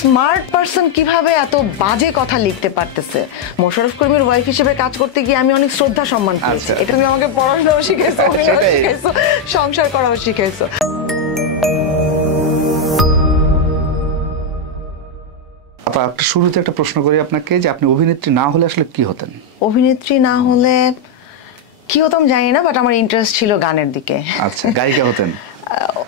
Smart person কিভাবে এত বাজে কথা লিখতে পারতেছে। মোশাররফ করিমের ওয়াইফ হিসেবে কাজ করতে গিয়ে আমি অনেক শ্রদ্ধা সম্মান পেয়েছি। এটা তুমি আমাকে পড়াশোনাও শিখাইছো, অভিনয় শিখাইছো, সংসার করাও শিখাইছো। আপা, শুরুতে একটা প্রশ্ন করি আপনাকে, যে আপনি অভিনেত্রী না হলে আসলে কি হতেন? অভিনেত্রী না হলে কি হতাম জানি না, বাট আমার ইন্টারেস্ট ছিল গানের দিকে। আচ্ছা, গায়িকা হতেন?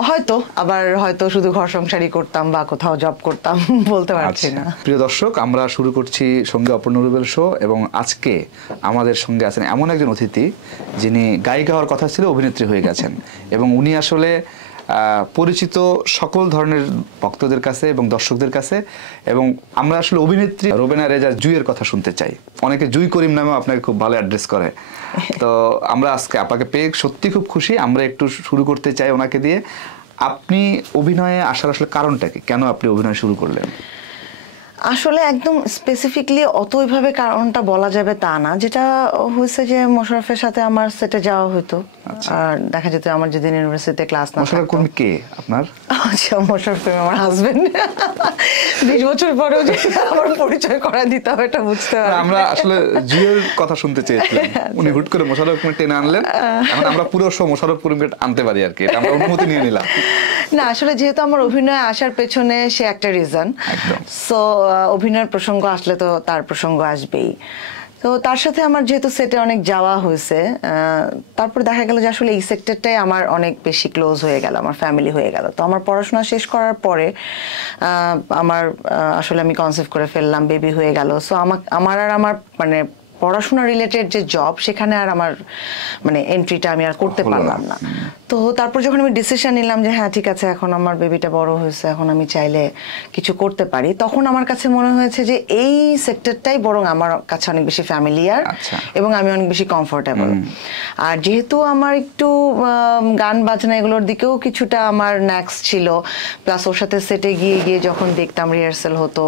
হয়তো, আবার হয়তো শুধু ঘর সংসারই করতাম বা কোথাও জব করতাম, বলতে পারছি না। প্রিয় দর্শক, আমরা শুরু করছি সঙ্গে অপর্ণা রুবেল শো, এবং আজকে আমাদের সঙ্গে আছেন এমন একজন অতিথি যিনি গায়িকা হওয়ার কথা ছিল, অভিনেত্রী হয়ে গেছেন। এবং উনি আসলে পরিচিত সকল ধরনের ভক্তদের কাছে এবং দর্শকদের কাছে। এবং আমরা আসলে অভিনেত্রী রুবেনা রেজা জুইয়ের কথা শুনতে চাই। অনেকে জুই করিম নামেও আপনাকে খুব ভালো অ্যাড্রেস করে। তো আমরা আজকে আপনাকে পেয়ে সত্যি খুব খুশি। আমরা একটু শুরু করতে চাই ওনাকে দিয়ে। আপনি অভিনয়ে আসার আসলে কারণটা কি? কেন আপনি অভিনয় শুরু করলেন? আসলে একদম স্পেসিফিকলি অত ওইভাবে কারণটা বলা যাবে তা না। যেটা হয়েছে যে মোশাররফের সাথে আমার সেটে যাওয়া হতো, আর দেখা যেত আমার যেদিন ইউনিভার্সিটিতে ক্লাস না মোশাররফ করিম কে আপনার? আচ্ছা, মোশাররফ করিম আমার হাজবেন্ড। 20 বছর পরেও যে আমার পরিচয় করা দিতে হবে এটা বুঝতে হবে। আমরা আসলে জুয়ের কথা শুনতে চেয়েছিলাম, উনি হুট করে মোশাররফ করিমকে টেনে আনলেন। এখন আমরা পুরো শো মোশাররফ করিমকে আনতে পারি আর কি, এটা আমরা অনুমতি নিয়ে নিলাম। না, আসলে যেহেতু আমার অভিনয়ে আসার পেছনে সে একটা রিজন, সো অভিনয়ের প্রসঙ্গ আসলে তো তার প্রসঙ্গ আসবেই। তো তার সাথে আমার যেহেতু সেটে অনেক যাওয়া হয়েছে, তারপর দেখা গেল যে আসলে এই সেক্টরটাই আমার অনেক বেশি ক্লোজ হয়ে গেল, আমার ফ্যামিলি হয়ে গেল। তো আমার পড়াশোনা শেষ করার পরে আমার আসলে আমি কনসেপ্ট করে ফেললাম, বেবি হয়ে গেল। সো আমার মানে পড়াশোনা রিলেটেড যে জব, সেখানে আর আমার মানে এন্ট্রিটা আমি আর করতে পারলাম না। তো তারপর যখন আমি ডিসিশন নিলাম যে হ্যাঁ ঠিক আছে, এখন আমার বেবিটা বড় হয়েছে, এখন আমি চাইলে কিছু করতে পারি, তখন আমার কাছে মনে হয়েছে যে এই সেক্টরটাই বরং আমার কাছে অনেক বেশি ফ্যামিলিয়ার এবং আমি অনেক বেশি কমফোর্টেবল। আর যেহেতু আমার একটু গান বাজনা এগুলোর দিকেও কিছুটা আমার ন্যাক্স ছিল, প্লাস ওর সাথে সেটে গিয়ে গিয়ে যখন দেখতাম রিহার্সেল হতো,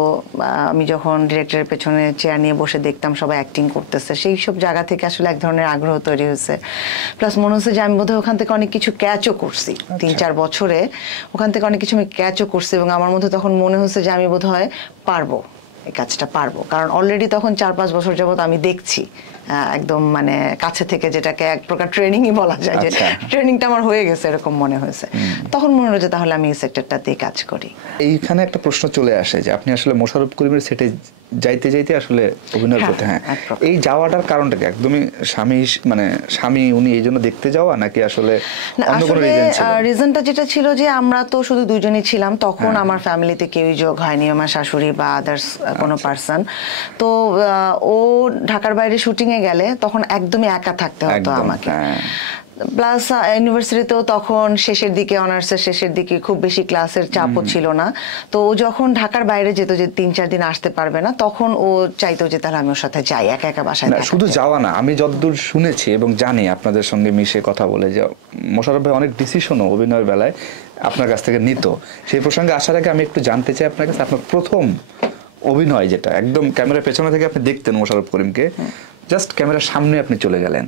আমি যখন ডিরেক্টরের পেছনে চেয়ার নিয়ে বসে দেখতাম সবাই অ্যাক্টিং করতেছে, সেই সব জায়গা থেকে আসলে এক ধরনের আগ্রহ তৈরি হয়েছে। প্লাস মনে হচ্ছে যে আমি বোধহয় ওখান থেকে অনেক কিছু ক্যাচও করছি, 3-4 বছরে ওখান থেকে অনেক কিছু আমি ক্যাচও করছি, এবং আমার মধ্যে তখন মনে হচ্ছে যে আমি বোধহয় পারবো, এই কাজটা পারবো। কারণ অলরেডি তখন 4-5 বছর যাবত আমি দেখছি একদম মানে কাছে থেকে, যেটাকে এক প্রকার ট্রেনিংই বলা যায়, যে ট্রেনিংটা আমার হয়ে গেছে এরকম মনে হয়েছে। তখন মনে হলো যে তাহলে আমি এই সেক্টরটাতেই কাজ করি। এইখানে একটা প্রশ্ন চলে আসে যে আপনি আসলে মোশাররফ করিমের সেটে যাইতে যাইতে আসলে অভিনয় করতে, হ্যাঁ, এই যাওয়াটার কারণটা কি একদমই স্বামী উনি এই জন্য দেখতে যাওয়া, নাকি আসলে অন্য কোনো রিজন ছিল? রিজনটা যেটা ছিল যে আমরা তো শুধু দুইজনই ছিলাম তখন, আমার ফ্যামিলিতে কেউই যোগ হয়নি, আমার শাশুড়ি বা আদার্স কোনো পার্সন। তো ও ঢাকার বাইরে শুটিং এ গেলে তখন একদমই একা থাকতে হতো আমাকে। প্লাস ইউনিভার্সিটিতেও তখন শেষের দিকে, অনার্সের শেষের দিকে খুব বেশি ক্লাসের চাপও ছিল না। তো ও যখন ঢাকার বাইরে যেত, যে 3-4 দিন আসতে পারবে না, তখন ও চাইতো যে তাহলে আমি ওর সাথে যাই, একা একা বাসায়। শুধু যাওয়া না, আমি যতদূর শুনেছি এবং জানি আপনাদের সঙ্গে মিশে কথা বলে, যে মোশাররফ ভাই অনেক ডিসিশনও অভিনয়ের বেলায় আপনার কাছ থেকে নিত। সেই প্রসঙ্গে আসার আগে আমি একটু জানতে চাই আপনার কাছে, আপনার প্রথম অভিনয় যেটা একদম ক্যামেরার পেছনে থেকে আপনি দেখতেন মোশাররফ করিমকে, জাস্ট ক্যামেরার সামনে আপনি চলে গেলেন,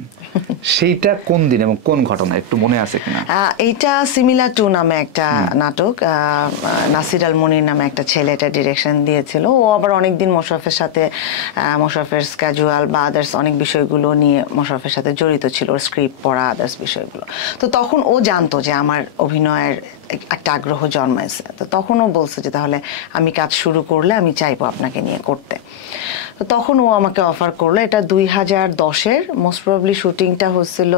সেইটা কোন দিন এবং কোন ঘটনা একটু মনে আছে কিনা? এইটা সিমিলার টু নামে একটা নাটক, নাসির আল মনির নামে একটা ছেলে এটা ডিরেকশন দিয়েছিল। ও আবার অনেকদিন মোশাররফের সাথে, মোশাররফের স্ক্যাজুয়াল বা আদার্স অনেক বিষয়গুলো নিয়ে মোশাররফের সাথে জড়িত ছিল, ওর স্ক্রিপ্ট পড়া, আদার্স বিষয়গুলো। তো তখন ও জানতো যে আমার অভিনয়ের একটা আগ্রহ জন্মাইছে। তো তখন ও বলছে যে তাহলে আমি কাজ শুরু করলে আমি চাইবো আপনাকে নিয়ে করতে। তো তখন ও আমাকে অফার করলো। এটা 2010-এর, মোস্ট প্রবাবলি শুটিংটা হচ্ছিল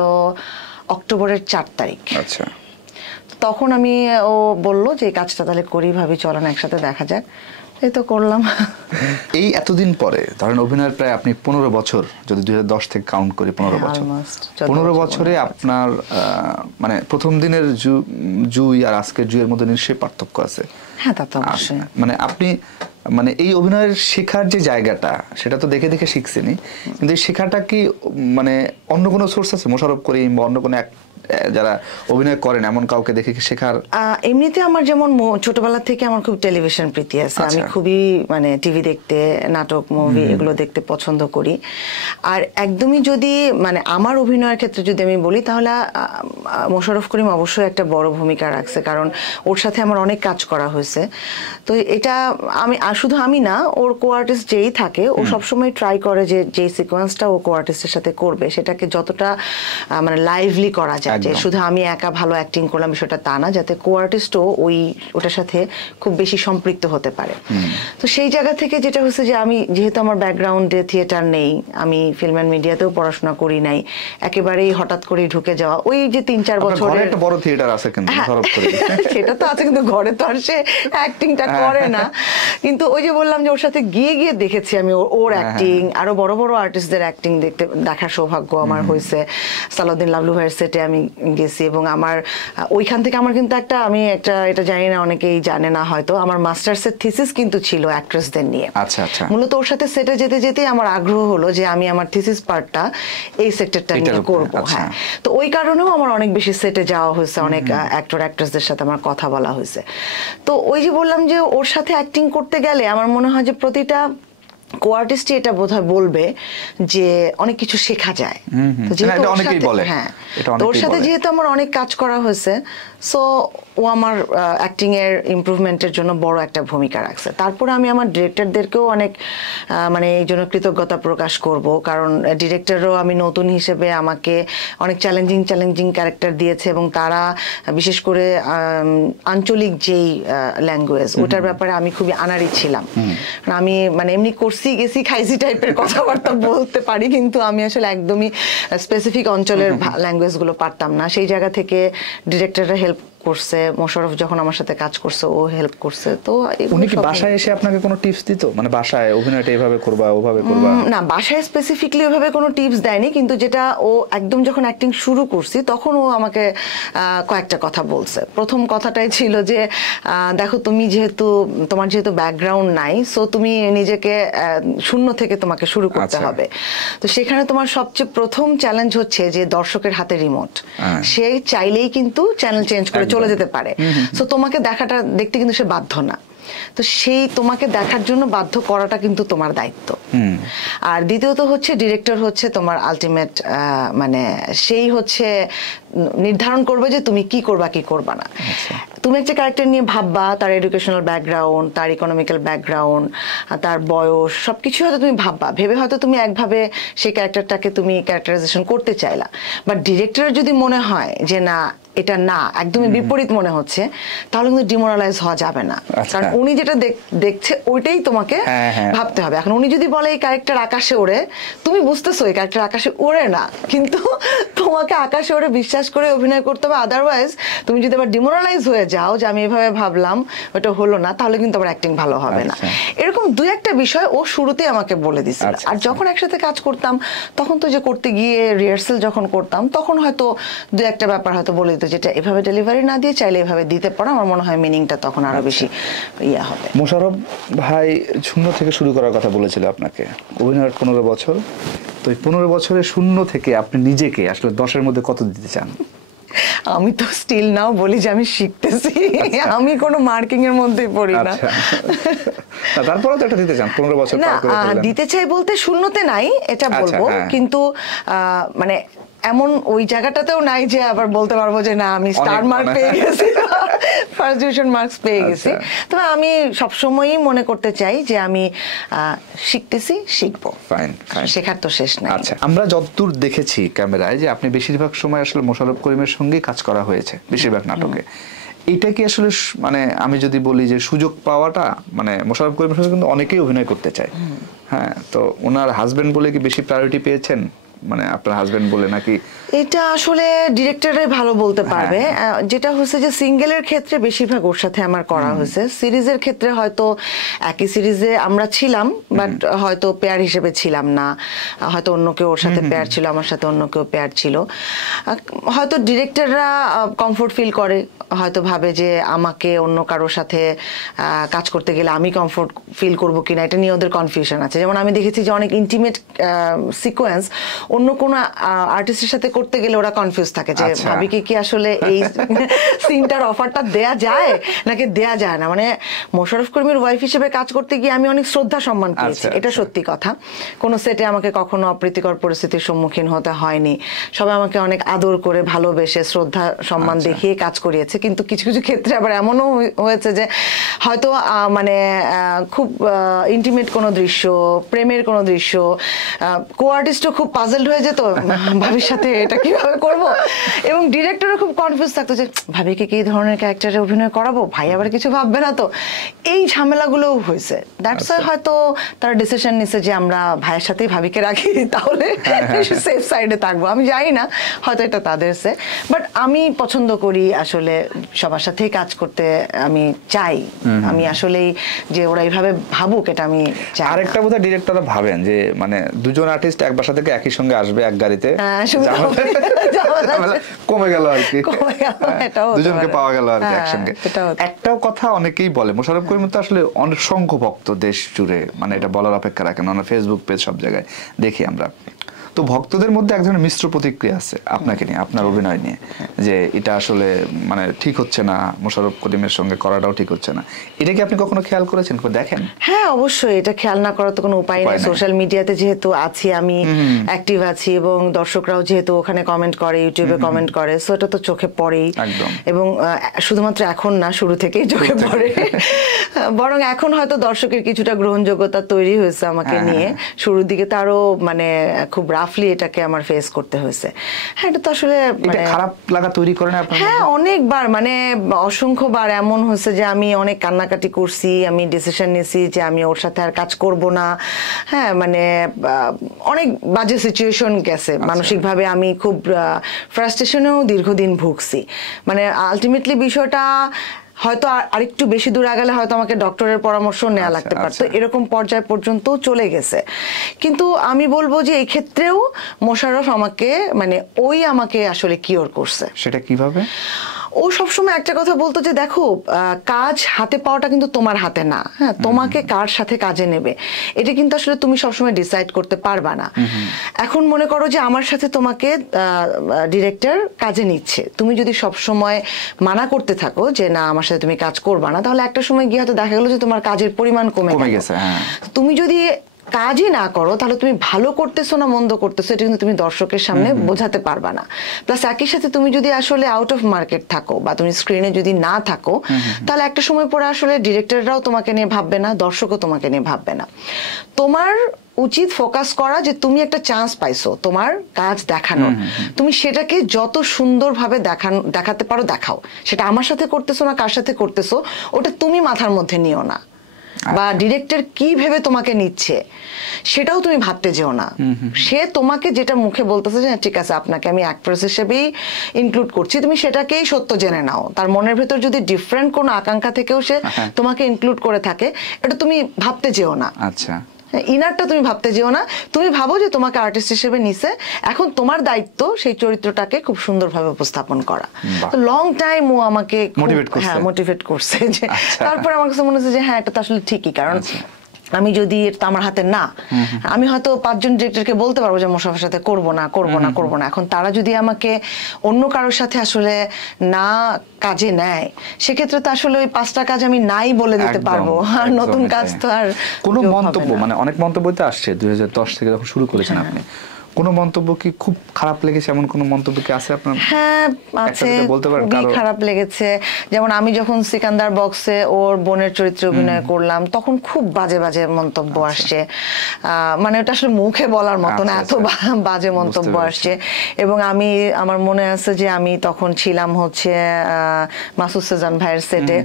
অক্টোবরের 4 তারিখ। আচ্ছা, তখন ও বললো যে এই কাজটা তাহলে করি, ভাবি চলেন একসাথে দেখা যাক। এই তো করলাম। এই এতদিন পরে ধরেন অভিনয়ের প্রায় আপনি 15 বছর, যদি 2010 থেকে কাউন্ট করি 15 বছর, 15 বছরে আপনার মানে প্রথম দিনের জুই আর আজকের জুইয়ের মধ্যে নিশ্চয়ই পার্থক্য আছে। হ্যাঁ, তা তো অবশ্যই। মানে আপনি এই অভিনয়ের শেখার যে জায়গাটা, সেটা তো দেখে দেখে শিখছেনই, কিন্তু এই শেখাটা কি মানে অন্য কোনো সোর্স আছে মোশাররফ করিম বা অন্য কোনো যারা অভিনয় করেন এমন কাউকে দেখে কি শেখার? এমনিতে আমার যেমন ছোটবেলা থেকে আমার খুব টেলিভিশন প্রীতি আছে, আমি খুবই মানে টিভি দেখতে, নাটক, মুভি এগুলো দেখতে পছন্দ করি। আর একদমই যদি মানে আমার অভিনয়ের ক্ষেত্রে যদি আমি বলি, তাহলে মোশাররফ করিম অবশ্যই একটা বড় ভূমিকা রাখছে, কারণ ওর সাথে আমার অনেক কাজ করা হয়েছে। তো এটা আমি শুধু আমি না, ওর কো আর্টিস্ট যেই থাকে ও সবসময় ট্রাই করে যে যে সিকোয়েন্সটা ও কো আর্টিস্টের সাথে করবে সেটাকে যতটা মানে লাইভলি করা যায়, যে শুধু আমি একা ভালো অ্যাক্টিং করলাম বিষয়টা তা না, যাতে কো আর্টিস্টও ওটার সাথে খুব বেশি সম্পৃক্ত হতে পারে। তো সেই জায়গা থেকে যেটা হচ্ছে যে আমি যেহেতু আমার ব্যাকগ্রাউন্ডে থিয়েটার নেই, আমি ফিল্ম অ্যান্ড মিডিয়াতেও পড়াশোনা করি নাই, একেবারেই হঠাৎ করে ঢুকে যাওয়া, ওই যে 3-4 বছরের একটা বড় থিয়েটার আছে কিন্তু মোশাররফ করিম। সেটা তো আছে, কিন্তু ঘরে তো আর সে অ্যাক্টিংটা করে না। কিন্তু ওই যে বললাম যে ওর সাথে গিয়ে গিয়ে দেখেছি আমি ওর অ্যাক্টিং, আরো বড় বড় আর্টিস্টদের অ্যাক্টিং দেখার সৌভাগ্য আমার হয়েছে। সালাউদ্দিন লাবলু ভাইয়ের সেটে আমি গেছি, এবং আমার ওইখান থেকে আমার কিন্তু এটা জানি না অনেকেই জানে না হয়তো, আমার মাস্টার্সের থিসিস কিন্তু ছিল অ্যাক্ট্রেসদের নিয়ে। আচ্ছা আচ্ছা। মূলত ওর সাথে সেটে যেতে যেতেই আমার আগ্রহ হলো যে আমি আমার থিসিস পার্টটা এই সেক্টরটা নিয়ে করবো। হ্যাঁ, তো ওই কারণেও আমার অনেক বেশি সেটে যাওয়া হয়েছে, অনেক অ্যাক্টর অ্যাক্ট্রেসদের সাথে আমার কথা বলা হয়েছে। তো ওই যে বললাম যে ওর সাথে অ্যাক্টিং করতে গেলে আমার মনে হয় যে প্রতিটা কো আর্টিস্টই এটা বোধহয় বলবে যে অনেক কিছু শেখা যায়। তো যেহেতু ওর সাথে যেহেতু আমার অনেক কাজ করা হয়েছে, সো ও আমার অ্যাক্টিং এর ইমপ্রুভমেন্টের জন্য বড় একটা ভূমিকা রাখছে। তারপরে আমি আমার ডিরেক্টরদেরকেও অনেক মানে এই জন্য কৃতজ্ঞতা প্রকাশ করব, কারণ ডিরেক্টরও আমি নতুন হিসেবে আমাকে অনেক চ্যালেঞ্জিং ক্যারেক্টার দিয়েছে, এবং তারা বিশেষ করে আঞ্চলিক যেই ল্যাঙ্গুয়েজ ওটার ব্যাপারে আমি খুবই আনাড়ি ছিলাম। আমি মানে এমনি গেছি খাইছি টাইপের কথাবার্তা বলতে পারি, কিন্তু আমি আসলে একদমই স্পেসিফিক অঞ্চলের ল্যাঙ্গুয়েজ গুলো পারতাম না। সেই জায়গা থেকে ডিরেক্টররা হেল্প করছে, মোশাররফ যখন আমার সাথে কাজ করছে ও হেল্প করছে। তো উনি কি বাসায় এসে আপনাকে কোনো টিপস দিত, মানে বাসায় অভিনয়টা এভাবে করবা ওভাবে করবা? না, বাসায় স্পেসিফিকলি ওইভাবে কোনো টিপস দেয়নি, কিন্তু যেটা ও একদম যখন অ্যাক্টিং শুরু করছি তখন ও আমাকে কয়েকটা কথা বলছে। প্রথম কথাটাই ছিল যে দেখো তোমার যেহেতু ব্যাকগ্রাউন্ড নাই, সো তুমি নিজেকে শূন্য থেকে তোমাকে শুরু করতে হবে। তো সেখানে তোমার সবচেয়ে প্রথম চ্যালেঞ্জ হচ্ছে যে দর্শকের হাতে রিমোট, সে চাইলেই কিন্তু চ্যানেল চেঞ্জ করে চলে যেতে পারে। সো তোমাকে দেখতে কিন্তু সে বাধ্য না। তো সেই তোমাকে দেখার জন্য বাধ্য করাটা কিন্তু তোমার দায়িত্ব। আর দ্বিতীয়ত হচ্ছে ডিরেক্টর হচ্ছে তোমার আলটিমেট মানে সেই হচ্ছে নির্ধারণ করবে যে তুমি কি করবা কি করবা না। তুমি একটা ক্যারেক্টার নিয়ে ভাববা, তার এডুকেশনাল ব্যাকগ্রাউন্ড, তার ইকোনমিক্যাল ব্যাকগ্রাউন্ড, তার বয়স, সবকিছু হয়তো তুমি ভাববা, ভেবে হয়তো তুমি একভাবে সেই ক্যারেক্টারটাকে তুমি ক্যারেক্টারাইজেশন করতে চাইলা। বাট ডিরেক্টরের যদি মনে হয় যে না এটা না, একদমই বিপরীত মনে হচ্ছে, তাহলে কিন্তু ডিমোরালাইজ হওয়া যাবে না। কারণ উনি যেটা দেখছে ওইটাই তোমাকে ভাবতে হবে। এখন উনি যদি বলে এই ক্যারেক্টার আকাশে ওড়ে, তুমি বুঝতেছো এই ক্যারেক্টার আকাশে ওড়ে না, কিন্তু তোমাকে আকাশে ওড়ে বিশ্বাস করে অভিনয় করতে হবে। আদারওয়াইজ তুমি যদি আবার ডিমোরালাইজ হয়ে যাও যে আমি এভাবে ভাবলাম ওটা হলো না, তাহলে কিন্তু আবার অ্যাক্টিং ভালো হবে না। এরকম 2-1টা বিষয় ও শুরুতেই আমাকে বলে দিছিল। আর যখন একসাথে কাজ করতাম তখন তো যে করতে গিয়ে রিহার্সাল যখন করতাম তখন হয়তো 2-1টা ব্যাপার হয়তো বলে দিত, যেটা এভাবে ডেলিভারি না দিয়ে চাইলে এভাবে দিতে পারো। আমার মনে হয় মিনিংটা তখন আরো বেশি ইয়া হবে। মোশাররফ ভাই শূন্য থেকে শুরু করার কথা বলেছিল আপনাকে, অভিনয়ের 15 বছর। তো এই 15 বছরের শূন্য থেকে আপনি নিজেকে আসলে 10-এর মধ্যে কত দিতে চান? আমি তো স্টিল নাও বলি যে আমি শিখতেছি, আমি কোনো মার্কিং এর মধ্যে পড়ি না। তারপরে তো একটা দিতে চান 15 বছর না, দিতে চাই বলতে শূন্যতে নাই এটা বলবো, কিন্তু মানে এমন ওই জায়গাটাতেও নাই যে আবার বলতে পারবো যে না আমি স্টার মার্ক পেয়ে গেছি, ফার্স্ট ডিভিশন মার্কস পেয়ে গেছি। তবে আমি সবসময়ই মনে করতে চাই যে আমি শিখতেছি, শিখবো, শেখার তো শেষ নাই। আচ্ছা, আমরা যতদূর দেখেছি ক্যামেরায় যে আপনি বেশিরভাগ সময় আসলে মোশাররফ করিমের সঙ্গে কাজ করা হয়েছে বেশিরভাগ নাটকে। এটা কি আসলে মানে আমি যদি বলি যে সুযোগ পাওয়াটা, মানে মোশাররফ করিমের সঙ্গে কিন্তু অনেকেই অভিনয় করতে চায়, হ্যাঁ, তো ওনার হাজবেন্ড বলে কি বেশি প্রায়োরিটি পেয়েছেন, মানে আপনার হাজবেন্ড বলে নাকি? এটা আসলে ডিরেক্টরই ভালো বলতে পারবে। যেটা হচ্ছে যে সিঙ্গেলের ক্ষেত্রে বেশিরভাগ ওর সাথে আমার করা হয়েছে, সিরিজের ক্ষেত্রে হয়তো একই সিরিজে আমরা ছিলাম বাট হয়তো পেয়ার হিসেবে ছিলাম না, হয়তো অন্য কেউ ওর সাথে পেয়ার ছিল, আমার সাথে অন্য কেউ পেয়ার ছিল। হয়তো ডিরেক্টররা কমফোর্ট ফিল করে হয়তো ভাবে যে আমাকে অন্য কারোর সাথে কাজ করতে গেলে আমি কমফোর্ট ফিল করবো কিনা, এটা নিয়ে ওদের কনফিউশন আছে। যেমন আমি দেখেছি যে অনেক ইন্টিমেট সিকোয়েন্স অন্য কোনো আর্টিস্টের সাথে করতে গেলে ওরা কনফিউজ থাকে যে ভাবিকে কি আসলে এই সিনটার অফারটা দেয়া যায় নাকি দেয়া যায় না। মানে মোশাররফ করিমের ওয়াইফ হিসেবে কাজ করতে গিয়ে আমি অনেক শ্রদ্ধা সম্মান পেয়েছি, এটা সত্যি কথা। কোনো সেটে আমাকে কখনো অপ্রীতিকর পরিস্থিতির সম্মুখীন হতে হয়নি, সবাই আমাকে অনেক আদর করে ভালোবেসে শ্রদ্ধা সম্মান দেখিয়ে কাজ করিয়েছে। কিন্তু কিছু কিছু ক্ষেত্রে আবার এমনও হয়েছে যে হয়তো মানে খুব ইন্টিমেট কোনো দৃশ্য, প্রেমের কোনো দৃশ্য, কো আর্টিস্টও খুব পাজলড হয়ে যেত ভাবির সাথে এটা কিভাবে করব, এবং ডিরেক্টরও খুব কনফিউজ থাকতো যে ভাবিকে কি ধরনের ক্যারেক্টারে অভিনয় করাবো, ভাই আবার কিছু ভাববে না তো। এই ঝামেলাগুলোও হয়েছে। দ্যাটস ওয়াই হয়তো তারা ডিসিশন নিছে যে আমরা ভাইয়ের সাথেই ভাবিকে রাখি, তাহলে সেফ সাইডে থাকবো। আমি জানি না, হয়তো এটা তাদের সে, বাট আমি পছন্দ করি আসলে সবার সাথেই কাজ করতে। আমি চাই, আমি আসলেই যে ওরা এইভাবে ভাবুক এটা আমি চাই। আরেকটা বোধহয় ডিরেক্টররা ভাবেন যে মানে দুজন আর্টিস্ট এক বাসা থেকে একই সঙ্গে আসবে এক গাড়িতে, কমে গেল আর কি, দুজনকে পাওয়া গেল আর কি একসঙ্গে। একটাও কথা অনেকেই বলে, মোশাররফ করিম তো আসলে অসংখ্য ভক্ত দেশ জুড়ে, মানে এটা বলার অপেক্ষা রাখেন, আমরা ফেসবুক পেজ সব জায়গায় দেখি আমরা। তো ভক্তদের মধ্যে এক ধরনের মিশ্র প্রতিক্রিয়া আছে আপনাকে নিয়ে, আপনার অভিনয় নিয়ে, যে এটা আসলে মানে ঠিক হচ্ছে না, মোশাররফ করিমের সঙ্গে করাটাও ঠিক হচ্ছে না। এটা কি আপনি কখনো খেয়াল করেছেন, দেখেন? হ্যাঁ অবশ্যই, এটা খেয়াল না করার তো কোনো উপায় নেই। সোশ্যাল মিডিয়াতে যেহেতু আছি, আমি অ্যাক্টিভ আছি, এবং দর্শকরাও যেহেতু ওখানে কমেন্ট করে, ইউটিউবে কমেন্ট করে, সো এটা তো চোখে পড়েই। এবং শুধুমাত্র এখন না, শুরু থেকেই চোখে পড়ে। বরং এখন হয়তো দর্শকের কিছুটা গ্রহণযোগ্যতা তৈরি হয়েছে আমাকে নিয়ে। শুরুর দিকে তো আরো মানে খুব রাফলি এটাকে আমার ফেস করতে হয়েছে। হ্যাঁ, এটা তো আসলে খারাপ লাগা তৈরি করে না আপনার? হ্যাঁ, অনেকবার, মানে অসংখ্যবার এমন হয়েছে যে আমি অনেক কান্নাকাটি করছি, আমি ডিসিশন নিয়েছি যে আমি ওর সাথে আর কাজ করব না। হ্যাঁ, মানে অনেক বাজে সিচুয়েশন গেছে, মানসিকভাবে আমি খুব ফ্রাস্ট্রেশনেও দীর্ঘদিন ভুগছি। মানে আলটিমেটলি বিষয়টা হয়তো আরেকটু বেশি দূর আগালে হয়তো আমাকে ডক্টরের পরামর্শ নেওয়া লাগতে পারতো, এরকম পর্যায় পর্যন্ত চলে গেছে। কিন্তু আমি বলবো যে এই ক্ষেত্রেও মোশাররফ আমাকে মানে আমাকে আসলে কিওর করছে। সেটা কিভাবে? ও সবসময় একটা কথা বলতো যে দেখো, কাজ হাতে পাওয়াটা কিন্তু তোমার হাতে না। হ্যাঁ, তোমাকে কার সাথে কাজে নেবে এটা কিন্তু আসলে তুমি সবসময় ডিসাইড করতে পারবা না। এখন মনে করো যে আমার সাথে তোমাকে ডিরেক্টর কাজে নিচ্ছে, তুমি যদি সবসময় মানা করতে থাকো যে না আমার সাথে তুমি কাজ করবা না, তাহলে একটা সময় গিয়ে হয়তো দেখা গেলো যে তোমার কাজের পরিমাণ কমে গেছে। তুমি যদি কাজই না করো তাহলে তুমি ভালো করতেছো না মন্দ করতেছো এটা কিন্তু তুমি দর্শকের সামনে বোঝাতে পারবা না। প্লাস একই সাথে তুমি যদি আসলে আউট অফ মার্কেট থাকো বা তুমি স্ক্রিনে যদি না থাকো, তাহলে একটা সময় পরে আসলে ডিরেক্টররাও তোমাকে নিয়ে ভাববে না, দর্শকও তোমাকে নিয়ে ভাববে না। তোমার উচিত ফোকাস করা যে তুমি একটা চান্স পাইছো তোমার কাজ দেখানোর, তুমি সেটাকে যত সুন্দরভাবে দেখাতে পারো দেখাও। সেটা আমার সাথে করতেছো না কার সাথে করতেছো ওটা তুমি মাথার মধ্যে নিও না, বা ডিরেক্টর কি ভেবে তোমাকে নিচ্ছে সেটাও তুমি ভাবতে যেও না। সে তোমাকে যেটা মুখে বলতেছে যে ঠিক আছে আপনাকে আমি অ্যাক্ট্রেস হিসেবেই ইনক্লুড করছি, তুমি সেটাকেই সত্য জেনে নাও। তার মনের ভেতর যদি ডিফারেন্ট কোনো আকাঙ্ক্ষা থেকেও সে তোমাকে ইনক্লুড করে থাকে, এটা তুমি ভাবতে যেও না। আচ্ছা, ইনারটা তুমি ভাবতে যেও না, তুমি ভাবো যে তোমাকে আর্টিস্ট হিসেবে নিছে, এখন তোমার দায়িত্ব সেই চরিত্রটাকে খুব সুন্দরভাবে উপস্থাপন করা। লং টাইম ও আমাকে মোটিভেট করছে যে তারপর আমার কাছে মনে হচ্ছে যে হ্যাঁ এটা তো আসলে ঠিকই, কারণ আমি যদি এটা আমার হাতে না, আমি হয়তো 5 জন ডিরেক্টরকে বলতে পারবো যে মোশাররফের সাথে করব না। এখন তারা যদি আমাকে অন্য কারোর সাথে আসলে না কাজে নেয়, সেক্ষেত্রে তো আসলে ওই 5টা কাজ আমি নাই বলে দিতে পারবো, আর নতুন কাজ তো আর কোনো মন্তব্য, মানে অনেক মন্তব্যতে আসছে 2010 থেকে যখন শুরু করেছেন আপনি, কোন মন্তব্য কি খুব খারাপ লেগেছে? এমন কোন মন্তব্য কি আছে আপনার? হ্যাঁ আছে, খুবই খারাপ লেগেছে। যেমন আমি যখন সিকান্দার বক্সে ওর বোনের চরিত্রে অভিনয় করলাম তখন খুব বাজে বাজে মন্তব্য আসছে, মানে ওটা আসলে মুখে বলার মতো না, এত বাজে মন্তব্য আসছে। এবং আমার মনে আছে যে আমি তখন ছিলাম হচ্ছে মাসুদ সেজান ভাইয়ের সেটে,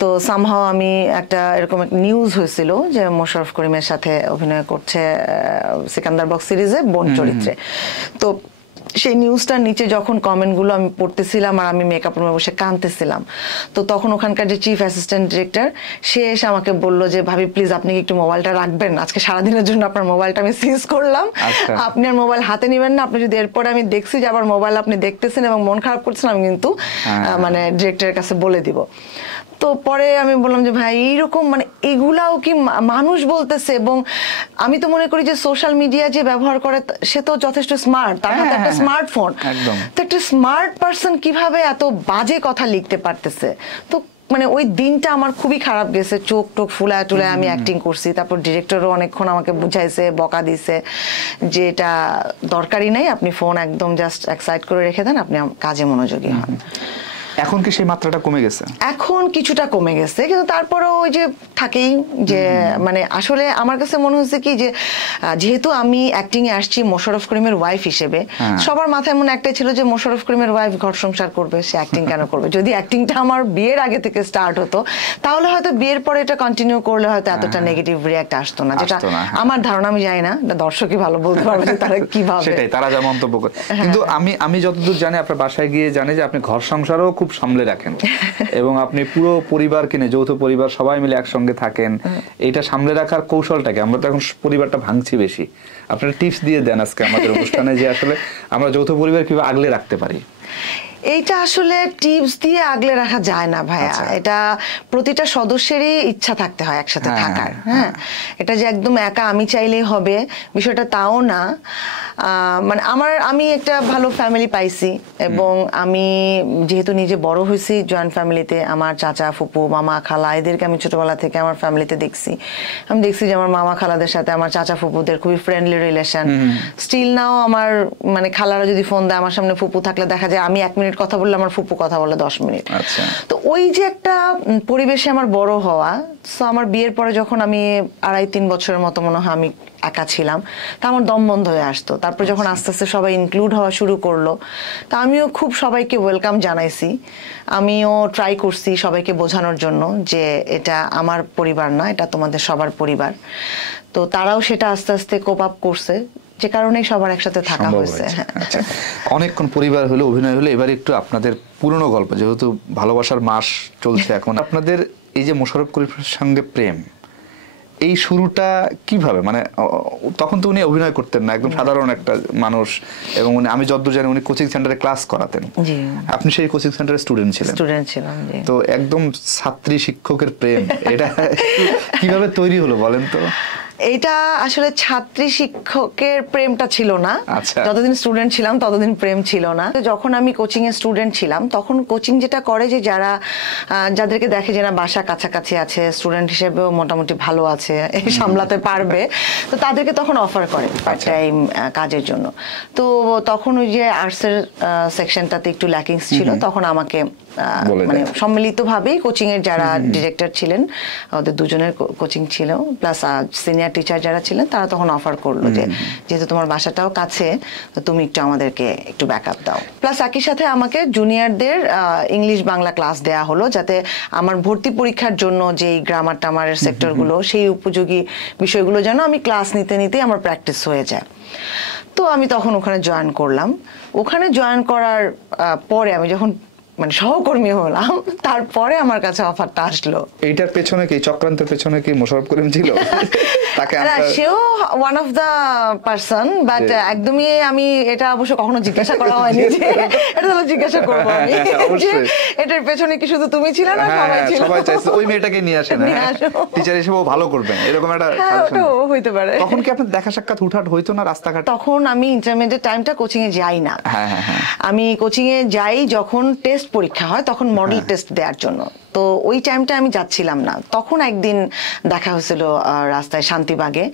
তো সামহাও আমি একটা এরকম একটা নিউজ হয়েছিল যে মোশাররফ করিমের সাথে অভিনয় করছে সিকান্দার বক্স সিরিজে বোন চরিত্রে। তো সেই নিউজটার নিচে যখন কমেন্টগুলো আমি পড়তেছিলাম আর আমি মেকআপ রুমে বসে কাঁদতেছিলাম, তো তখন ওখানকার যে চিফ অ্যাসিস্ট্যান্ট ডিরেক্টর সে এসে আমাকে বললো যে ভাবি প্লিজ আপনি কি একটু মোবাইলটা রাখবেন, আজকে সারাদিনের জন্য আপনার মোবাইলটা আমি সিজ করলাম, আপনি আর মোবাইল হাতে নেবেন না, আপনি যদি এরপরে আমি দেখছি যে আবার মোবাইল আপনি দেখতেছেন এবং মন খারাপ করছেন আমি কিন্তু মানে ডিরেক্টরের কাছে বলে দিব। তো পরে আমি বললাম যে ভাই এইরকম মানে এগুলাও কি মানুষ বলতেছে, এবং আমি তো মনে করি যে সোশ্যাল মিডিয়া যে ব্যবহার করে সে তো যথেষ্ট স্মার্ট, তার হাতে একটা স্মার্টফোন, তো একটা স্মার্ট পারসন কিভাবে এত বাজে কথা লিখতে পারতেছে। তো মানে ওই দিনটা আমার খুবই খারাপ গেছে, চোখ টোক ফুলায় টুলায় আমি অ্যাক্টিং করছি। তারপর ডিরেক্টরও অনেকক্ষণ আমাকে বুঝাইছে, বকা দিছে যে এটা দরকারই নাই, আপনি ফোন একদম জাস্ট এক সাইড করে রেখে দেন, আপনি কাজে মনোযোগী হন। এখন কি সেই মাত্রাটা কমে গেছে? এখন কিছুটা কমে গেছে, কিন্তু তারপরেও ওই যে থাকেই যে মানে আসলে আমার কাছে মনে হচ্ছে কি যে যেহেতু আমি অ্যাক্টিং এ আসছি মোশাররফ করিমের ওয়াইফ হিসেবে, সবার মাথায় মনে একটাই ছিল যে মোশাররফ করিমের ওয়াইফ ঘর সংসার করবে, সে অ্যাক্টিং কেন করবে। যদি অ্যাক্টিংটা আমার বিয়ের আগে থেকে স্টার্ট হতো তাহলে হয়তো বিয়ের পরে এটা কন্টিনিউ করলে হয়তো এতটা নেগেটিভ রিঅ্যাক্ট আসতো না, যেটা আমার ধারণা। আমি জানি না, দর্শকই ভালো বলতে পারবে যে তারা কিভাবে, সেটাই তারা যা মন্তব্য করে। কিন্তু আমি যতদূর জানি আপনার বাসায় গিয়ে জানি যে আপনি ঘর সংসারও খুব সামলে রাখেন এবং আপনি পুরো পরিবারকে নিয়ে, যৌথ পরিবার সবাই মিলে একসঙ্গে থাকেন। এইটা সামলে রাখার কৌশলটাকে, আমরা তো এখন পরিবারটা ভাঙছি বেশি, আপনারা টিপস দিয়ে দেন আজকে আমাদের অনুষ্ঠানে যে আসলে আমরা যৌথ পরিবার কিভাবে আগলে রাখতে পারি। এইটা আসলে টিপস দিয়ে আগলে রাখা যায় না ভাইয়া, এটা প্রতিটা সদস্যেরই ইচ্ছা থাকতে হয় একসাথে থাকার। হ্যাঁ, এটা যে একদম একা আমি চাইলেই হবে বিষয়টা তাও না। মানে আমি একটা ভালো ফ্যামিলি পাইছি, এবং আমি যেহেতু নিজে বড় হয়েছি জয়েন্ট ফ্যামিলিতে, আমার চাচা ফুপু মামা খালা এদেরকে আমি ছোটবেলা থেকে আমার ফ্যামিলিতে দেখছি। আমি দেখছি যে আমার মামা খালাদের সাথে আমার চাচা ফুপুদের খুবই ফ্রেন্ডলি রিলেশন। স্টিল নাও আমার মানে খালারা যদি ফোন দেয়, আমার সামনে ফুপু থাকলে দেখা যায় আমি 1 মিনিট কথা বললে আমার ফুপু কথা বলে 10 মিনিট। তো ওই যে একটা পরিবেশে আমার বড় হওয়া, সো আমার বিয়ের পরে যখন আমি 2.5-3 বছরের মতো মনে হয় আমি একা ছিলাম, তা আমার দম বন্ধ হয়ে আসতো। তারপর যখন আস্তে আস্তে সবাই ইনক্লুড হওয়া শুরু করলো, তা আমিও খুব সবাইকে ওয়েলকাম জানাইছি। আমিও ট্রাই করছি সবাইকে বোঝানোর জন্য যে এটা আমার পরিবার না, এটা তোমাদের সবার পরিবার। তো তারাও সেটা আস্তে আস্তে কোপ আপ করছে, যে কারণে সবার একসাথে থাকা হয়েছে। অনেকক্ষণ পরিবার হলো, অভিনয় হলো, এবার একটু আপনাদের পুরনো গল্প, যেহেতু ভালোবাসার মাস চলছে এখন, আপনাদের এই যে মোশাররফ করিমের সঙ্গে প্রেম, এই শুরুটা কিভাবে? মানে তখন তো উনি অভিনয় করতেন না, একদম সাধারণ একটা মানুষ, এবং উনি, আমি যতদূর জানি উনি কোচিং সেন্টারে ক্লাস করাতেন, আপনি সেই কোচিং সেন্টারের স্টুডেন্ট ছিলেন। তো একদম ছাত্রী শিক্ষকের প্রেম, এটা কিভাবে তৈরি হলো বলেন তো? এটা আসলে ছাত্রী শিক্ষকের প্রেমটা ছিল না, যতদিন স্টুডেন্ট ছিলাম ততদিন প্রেম ছিল না। যখন আমি কোচিং এ স্টুডেন্ট ছিলাম তখন কোচিং যেটা করে যে যাদেরকে দেখে যে না বাসা কাছাকাছি আছে, স্টুডেন্ট হিসেবেও মোটামুটি ভালো আছে, সামলাতে পারবে, তো তাদেরকে তখন অফার করে পার্ট টাইম কাজের জন্য। তো তখন ওই যে আর্টসের সেকশনটাতে একটু ল্যাকিংস ছিল, তখন আমাকে মানে সম্মিলিতভাবেই কোচিং এর যারা ডিরেক্টর ছিলেন ওদের দুজনের কোচিং ছিল, প্লাস সিনিয়র টিচার যারা ছিলেন তারা তখন অফার করলো যে যেহেতু তোমার বাসাটাও কাছে, তুমি একটু আমাদেরকে একটু ব্যাকআপ দাও। প্লাস একই সাথে আমাকে জুনিয়রদের ইংলিশ বাংলা ক্লাস দেয়া হলো, যাতে আমার ভর্তি পরীক্ষার জন্য যেই গ্রামার টামারের সেক্টরগুলো, সেই উপযোগী বিষয়গুলো যেন আমি ক্লাস নিতে নিতে আমার প্র্যাকটিস হয়ে যায়। তো আমি তখন ওখানে জয়েন করলাম। ওখানে জয়েন করার পরে আমি যখন মানে সহকর্মী হলাম, তারপরে আমার কাছে অফারটা আসলো। এইটার পেছনে কি, চক্রান্তের পেছনে কি মোশাররফ করিম ছিল? সেও one of the person, but একদমই আমি এটা অবশ্য কখনো জিজ্ঞাসা করা হয়নি যে এটা তাহলে জিজ্ঞাসা করবো আমি যে এটার পেছনে কি শুধু তুমি ছিল না, সবাই ছিল, সবাই চাইছে ওই মেয়েটাকে নিয়ে আসেন, টিচার হিসেবেও ভালো করবেন, এরকম একটা হইতে পারে। তখন কি আপনার দেখা সাক্ষাৎ হুটহাট হইতো না রাস্তাঘাট? তখন আমি ইন্টারমিডিয়েট টাইমটা কোচিং এ যাই না, আমি কোচিং এ যাই যখন টেস্ট পরীক্ষা হয়, তখন মডেল টেস্ট দেওয়ার জন্য। তো ওই টাইমটা আমি যাচ্ছিলাম না। তখন একদিন দেখা হয়েছিল রাস্তায় শান্তিবাগে,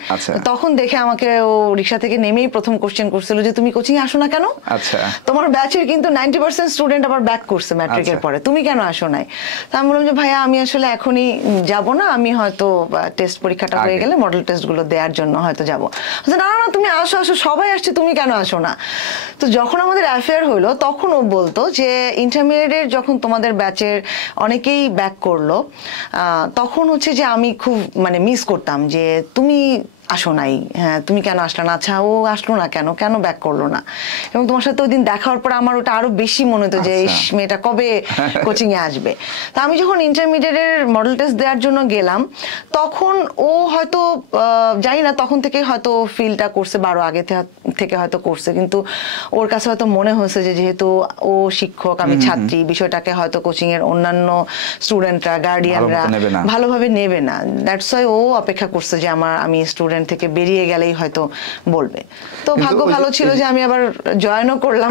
তখন দেখে আমাকে ও রিক্সা থেকে নেমেই প্রথম কোশ্চেন করছিল যে তুমি কোচিং এ আসো না কেন, তোমার ব্যাচের কিন্তু 90% স্টুডেন্ট আবার ব্যাক করছে ম্যাট্রিকের পরে, তুমি কেন আসো নাই? তা আমি বললাম যে ভাইয়া আমি আসলে এখনই যাব না, আমি হয়তো টেস্ট পরীক্ষাটা হয়ে গেলে মডেল টেস্ট গুলো দেওয়ার জন্য হয়তো যাবো। না না তুমি আসো আসো, সবাই আসছে, তুমি কেন আসো না? তো যখন আমাদের অ্যাফেয়ার হলো তখন ও বলতো যে ইন্টারমিডিয়েটের যখন তোমাদের ব্যাচের অনেকেই ব্যাক করলো, তখন হচ্ছে যে আমি খুব মানে মিস করতাম যে তুমি আসো নাই, হ্যাঁ তুমি কেন আসলে না, আচ্ছা ও আসলো না কেন, কেন ব্যাক করলো না। এবং তোমার সাথে ওই দিন দেখা হওয়ার পর আমার ওটা আরো বেশি মনে হতো যে এই মেয়েটা কবে কোচিং এ আসবে। তা আমি যখন ইন্টারমিডিয়েটের মডেল টেস্ট দেওয়ার জন্য গেলাম, তখন ও হয়তো জানি না তখন থেকে হয়তো ফিলটা করছে বা আরো আগে থেকে হয়তো করছে, কিন্তু ওর কাছে হয়তো মনে হয়েছে যে যেহেতু ও শিক্ষক আমি ছাত্রী, বিষয়টাকে হয়তো কোচিং এর অন্যান্য স্টুডেন্টরা গার্ডিয়ানরা ভালোভাবে নেবে না। দ্যাটস ওয়াই ও অপেক্ষা করছে যে আমি স্টুডেন্ট থেকে বেরিয়ে গেলেই হয়তো বলবে। তো ভাগ্য ভালো ছিল যে আমি আবার জয়েনও করলাম,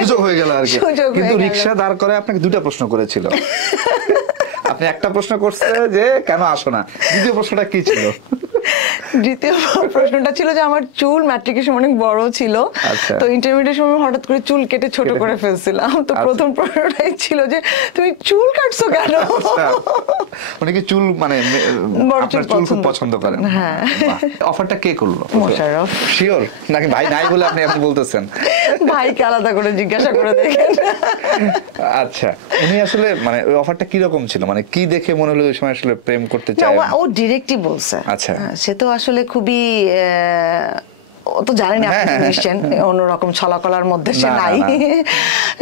সুযোগ হয়ে গেল আর কি। কিন্তু রিকশা দাঁড় করে আপনাকে দুটা প্রশ্ন করেছিল। আপনি একটা প্রশ্ন করছে যে কেন আসো না, দ্বিতীয় প্রশ্নটা কি ছিল? দ্বিতীয় প্রশ্নটা ছিল যে আমার চুল ম্যাট্রিকের সময় অনেক বড় ছিল, তো ইন্টারমিডিয়েট সময় হঠাৎ করে চুল কেটে ছোট করে ফেলছিলাম। তো প্রথম প্রশ্নটাই ছিল যে তুমি চুল কাটছো কেন? উনি কি চুল মানে আপনার চুল খুব পছন্দ করেন? হ্যাঁ। অফারটা কে করলো? মোশাররফ। শিওর নাকি ভাই নাই বলে আপনি এখন বলতেছেন? ভাইকে আলাদা করে জিজ্ঞাসা করে দেখেন। আচ্ছা, উনি আসলে মানে ওই অফারটা কি রকম ছিল, মানে কি দেখে মনে হলো ওই সময় আসলে প্রেম করতে চায়? ও ডিরেক্টই বলছে। আচ্ছা, সে তো আসলে খুবই ও তো জানেন আপনি নিশ্চয়ই অন্যরকম ছলাকলার মধ্যে সে নাই।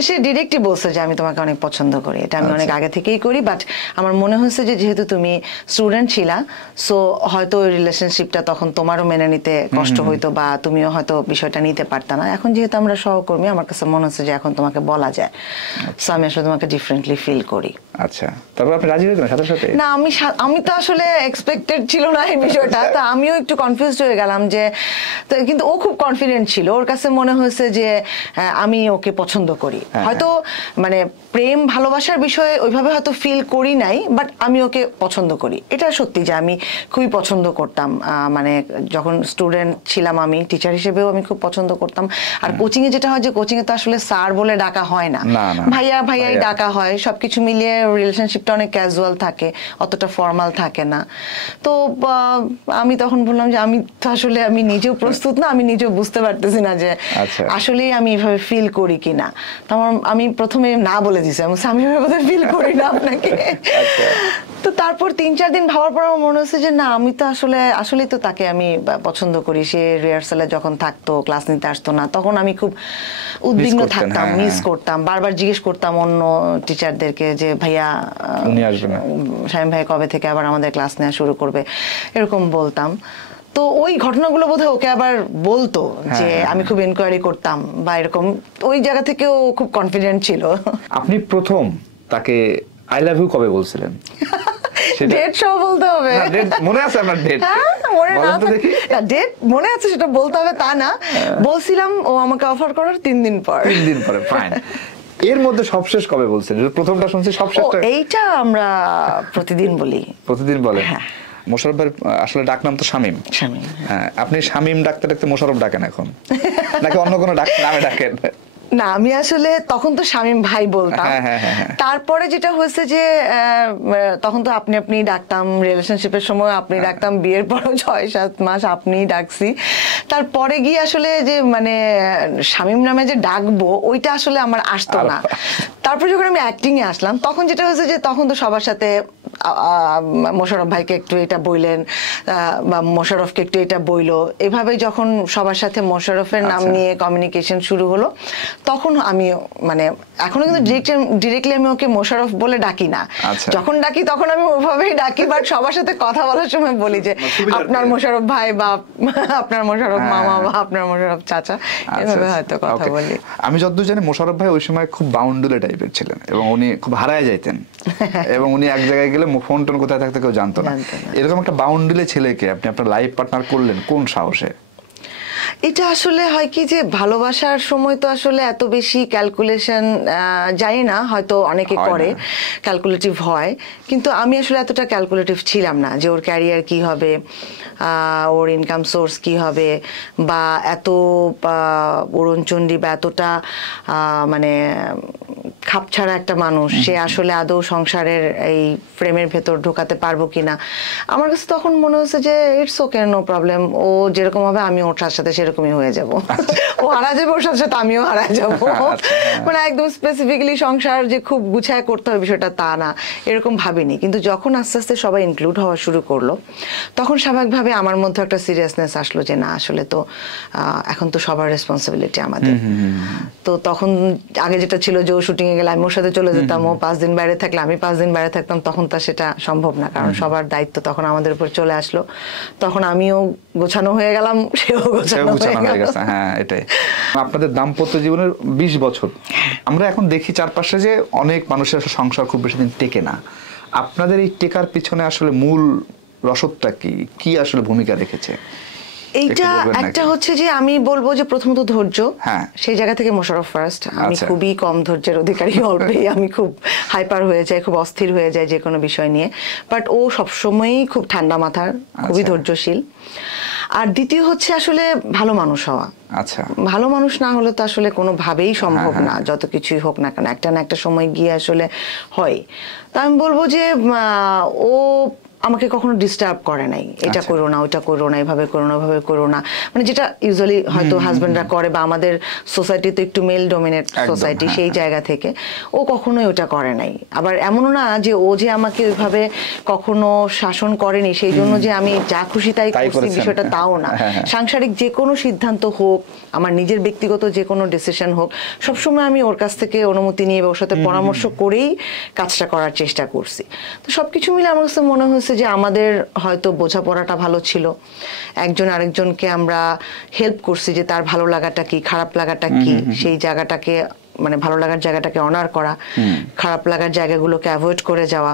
সে ডিরেক্টলি বলছে যে আমি তোমাকে অনেক পছন্দ করি, এটা আমি অনেক আগে থেকেই করি, বাট আমার মনে হয়েছে যে যেহেতু তুমি স্টুডেন্ট ছিলা, সো হয়তো ওই রিলেশনশিপটা তখন তোমারও মেনে নিতে কষ্ট হইতো বা তুমিও হয়তো বিষয়টা নিতে পারতা না। এখন যেহেতু আমরা সহকর্মী, আমার কাছে মনে হচ্ছে যে এখন তোমাকে বলা যায়, সো আমি আসলে তোমাকে ডিফারেন্টলি ফিল করি। আচ্ছা, তারপর আপনি রাজি হয়ে গেলেন সাথে সাথে? না, আমি তো আসলে এক্সপেক্টেড ছিল না এই বিষয়টা, তো আমিও একটু কনফিউজড হয়ে গেলাম যে, কিন্তু ও খুব কনফিডেন্ট ছিল, ওর কাছে মনে হয়েছে যে আমি ওকে পছন্দ করি। হয়তো মানে প্রেম ভালোবাসার বিষয়ে ওইভাবে হয়তো ফিল করি নাই, বাট আমি ওকে পছন্দ করি, এটা সত্যি যে আমি খুবই পছন্দ করতাম। মানে যখন স্টুডেন্ট ছিলাম আমি টিচার হিসেবেও আমি খুব পছন্দ করতাম। আর কোচিং এ যেটা হয় যে কোচিং এ তো আসলে স্যার বলে ডাকা হয় না, ভাইয়া ভাইয়াই ডাকা হয়, সবকিছু মিলিয়ে রিলেশনশিপটা অনেক ক্যাজুয়াল থাকে, অতটা ফর্মাল থাকে না। তো আমি তখন বললাম যে আমি তো আসলে আমি নিজেও প্রস্তুত না, আমি নিজেও বুঝতে পারতেছি না যে আসলেই আমি এভাবে ফিল করি কিনা। তো আমি প্রথমে না বলে দিছি, আমি এভাবে ফিল করি না আপনাকে। তো তারপর 3-4 দিন ভাবার পর আমার মনে হচ্ছে যে না, আমি তো আসলেই তো তাকে আমি পছন্দ করি। সে রিহার্সালে যখন থাকতো, ক্লাস নিতে আসতো না, তখন আমি খুব উদ্বিগ্ন থাকতাম, মিস করতাম, বারবার জিজ্ঞেস করতাম অন্য টিচারদেরকে যে ভাইয়া শামীম ভাই কবে থেকে আবার আমাদের ক্লাস নেওয়া শুরু করবে, এরকম বলতাম। তো ওই ঘটনাগুলো বোধহয় ওকে আবার বলতো যে আমি খুব এনকোয়ারি করতাম বা এরকম, ওই জায়গা থেকেও খুব কনফিডেন্ট ছিল। আপনি প্রথম তাকে আই লাভ ইউ কবে বলছিলেন? ডেট সহ বলতে হবে? মনে আছে আপনার ডেট? ডেট মনে আছে, সেটা বলতে হবে তা না। বলছিলাম ও আমাকে অফার করার 3 দিন পর। 3 দিন পরে, ফাইন। এর মধ্যে সবশেষ কবে বলছেন? প্রথমটা শুনছি, সবশেষটা? এইটা আমরা প্রতিদিন বলি। প্রতিদিন বলে? হ্যাঁ। মোশাররফ ভাই আসলে ডাক নাম তো শামীম। হ্যাঁ, আপনি শামীম ডাকতে ডাকতে মোশাররফ ডাকেন এখন, নাকি অন্য কোনো নামে ডাকেন? না, আমি আসলে তখন তো শামীম ভাই বলতাম। তারপরে যেটা হয়েছে যে তখন তো আপনি ডাকতাম, রিলেশনশিপের সময় আপনি ডাকতাম, বিয়ের পরও 6-7 মাস আপনি ডাকছি। তারপরে গিয়ে আসলে যে মানে শামীম নামে যে ডাকবো, ওইটা আসলে আমার আসতো না। তারপর যখন আমি অ্যাক্টিং এ আসলাম, তখন যেটা হয়েছে যে তখন তো সবার সাথে মোশাররফ ভাইকে একটু এটা বইলেন বা মোশাররফকে একটু এটা বইলো, এভাবে যখন সবার সাথে মোশাররফের নাম নিয়ে কমিউনিকেশন শুরু হলো, তখন আমি মানে এখনো কিন্তু ডিরেক্টলি আমি ওকে মোশাররফ বলে ডাকি না। যখন ডাকি তখন আমি ওভাবেই ডাকি, বাট সবার সাথে কথা বলার সময় বলি যে আপনার মোশাররফ ভাই বা আপনার মোশাররফ মামা বা আপনার মোশাররফ চাচা, এভাবে হয়তো কথা বলি। আমি যতদূর জানি মোশাররফ ভাই ওই সময় খুব বাউন্ডুলে টাইপের ছিলেন এবং উনি খুব হারায় যাইতেন এবং উনি এক জায়গায় গেলে ফোন টোন কোথায় থাকতে কেউ জানতো না। এরকম একটা বাউন্ডুলে ছেলেকে আপনি আপনার লাইফ পার্টনার করলেন কোন সাহসে? এটা আসলে হয় কি যে ভালোবাসার সময় তো আসলে এত বেশি ক্যালকুলেশন জানি না, হয়তো অনেকে করে, ক্যালকুলেটিভ হয়, কিন্তু আমি আসলে এতটা ক্যালকুলেটিভ ছিলাম না যে ওর ক্যারিয়ার কি হবে, ওর ইনকাম সোর্স কি হবে, বা এত উড়নচণ্ডী বা এতটা মানে খাপছাড়া একটা মানুষ, সে আসলে আদৌ সংসারের এই ফ্রেমের ভেতর ঢোকাতে পারবো কিনা। আমার কাছে তখন মনে হচ্ছে যে ইটস ওকে, নো প্রবলেম, ও যেরকম হবে আমি ওর সাথে সেরকমই হয়ে যাব। ও হারা যাবে, ওর সাথে সাথে আমিও হারা যাবো। মানে একদম স্পেসিফিক্যালি সংসার যে খুব গুছায় করতে হবে বিষয়টা তা না, এরকম ভাবিনি। কিন্তু যখন আস্তে আস্তে সবাই ইনক্লুড হওয়া শুরু করলো, তখন স্বাভাবিকভাবে আমার মধ্যে একটা সিরিয়াসনেস আসলো যে না, আসলে তো এখন তো সবার রেসপন্সিবিলিটি আমাদের। তো তখন আগে যেটা ছিল যে ও শুটিং এ গেলে আমি ওর সাথে চলে যেতাম, ও 5 দিন বাইরে থাকলে আমি 5 দিন বাইরে থাকতাম, তখন তো সেটা সম্ভব না, কারণ সবার দায়িত্ব তখন আমাদের উপর চলে আসলো। তখন আমিও গোছানো হয়ে গেলাম, সেও গোছানো হয়ে গেছে। হ্যাঁ, এটাই। আপনাদের দাম্পত্য জীবনের 20 বছর, আমরা এখন দেখি চারপাশে যে অনেক মানুষের সংসার খুব বেশি দিন টেকে না। আপনাদের এই টেকার পিছনে আসলে মূল রসদটা কি আসলে ভূমিকা রেখেছে? এইটা একটা হচ্ছে যে আমি বলবো যে প্রথমত ধৈর্য, সেই জায়গা থেকে মোশাররফ ফার্স্ট। আমি খুবই কম ধৈর্যের অধিকারী, অল্পেই আমি খুব হাইপার হয়ে যাই, খুব অস্থির হয়ে যায় যে কোনো বিষয় নিয়ে। বাট ও সবসময়ই খুব ঠান্ডা মাথার, খুবই ধৈর্যশীল। আর দ্বিতীয় হচ্ছে আসলে ভালো মানুষ হওয়া। আচ্ছা, ভালো মানুষ না হলে তো আসলে কোনোভাবেই সম্ভব না, যত কিছুই হোক না কেন, একটা না একটা সময় গিয়ে আসলে হয়। তা আমি বলবো যে ও আমাকে কখনো ডিস্টার্ব করে নাই, এটা করো না, ওইটা করো না, এভাবে করো না, ওইভাবে করো না, মানে যেটা ইউজুয়ালি হয়তো হাজবেন্ডরা করে, বা আমাদের সোসাইটি তো একটু মেল ডোমিনেট সোসাইটি, সেই জায়গা থেকে ও কখনোই ওটা করে নাই। আবার এমনও না যে ও যে আমাকে ওইভাবে কখনো শাসন করেনি, সেই জন্য যে আমি যা খুশি তাই করছি, বিষয়টা তাও না। সাংসারিক যে কোনো সিদ্ধান্ত হোক, আমার নিজের ব্যক্তিগত যে কোনো ডিসিশন হোক, সবসময় আমি ওর কাছ থেকে অনুমতি নিয়ে ওর সাথে পরামর্শ করেই কাজটা করার চেষ্টা করছি। তো সবকিছু মিলে আমার কাছে মনে হয়েছে যে আমাদের হয়তো বোঝাপড়াটা ভালো ছিল, একজন আরেকজনকে আমরা হেল্প করছি যে তার ভালো লাগাটা কি, খারাপ লাগাটা কি, সেই জায়গাটাকে মানে ভালো লাগার জায়গাটাকে অনার করা, খারাপ লাগার জায়গাগুলোকে অ্যাভয়েড করে যাওয়া,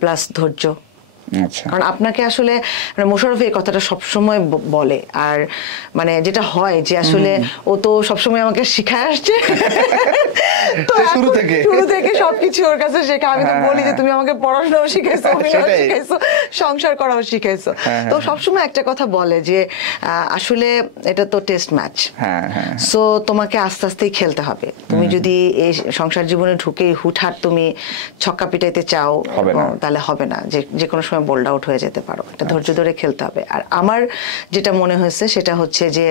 প্লাস ধৈর্য। কারণ আপনাকে আসলে মোশাররফ এই কথাটা সবসময় বলে, আর মানে যেটা হয় যে আসলে ও তো সবসময় আমাকে শিখায় আসছে, তো শুরু থেকে সবকিছু ওর কাছে শেখা। আমি তো বলি যে তুমি আমাকে পড়াশোনাও শিখাইছো, অভিনয় শিখাইছো, সংসার করাও শিখাইছো। তো সবসময় একটা কথা বলে যে আসলে এটা তো টেস্ট ম্যাচ, সো তোমাকে আস্তে আস্তেই খেলতে হবে। তুমি যদি এই সংসার জীবনে ঢুকে হুটহাট তুমি ছক্কা পিটাইতে চাও, তাহলে হবে না, যে কোনো সময় বোল্ড আউট হয়ে যেতে পারো। এটা ধৈর্য ধরে খেলতে হবে। আর আমার যেটা মনে হয়েছে সেটা হচ্ছে যে